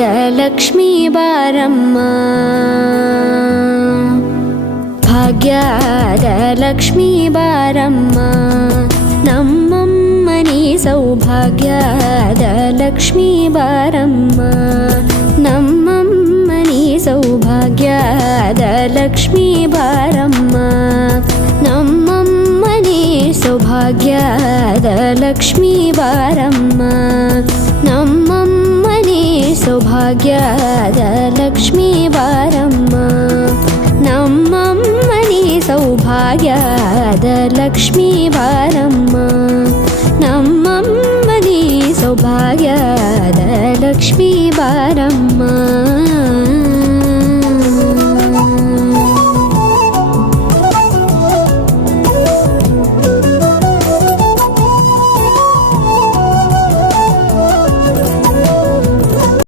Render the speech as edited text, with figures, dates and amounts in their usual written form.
ಲಕ್ಷ್ಮೀ ಬಾರಮ್ಮ ಭಾಗ್ಯದ ಲಕ್ಷ್ಮೀ ಬಾರಮ್ಮ ನಮ್ಮಮ್ಮನಿ ಸೌಭಾಗ್ಯದ ಲಕ್ಷ್ಮೀ ಬಾರಮ್ಮ ನಮ್ಮಮ್ಮನಿ ಸೌಭಾಗ್ಯದ ಲಕ್ಷ್ಮೀ ಬಾರಮ್ಮ ನಮ್ಮಮ್ಮನಿ ಸೌಭಾಗ್ಯದ ಲಕ್ಷ್ಮೀ ಬಾರಮ್ಮ ನಮ್ಮಮ್ಮನಿ ಸೌಭಾಗ್ಯದ ಲಕ್ಷ್ಮೀ ಬಾರಮ್ಮ ನಮ್ಮಮ್ಮನಿ ಸೌಭಾಗ್ಯದ ಲಕ್ಷ್ಮೀ ಬಾರಮ್ಮ ನಮ್ಮಮ್ಮನಿ ಸೌಭಾಗ್ಯದ ಲಕ್ಷ್ಮೀ ಬಾರಮ್ಮ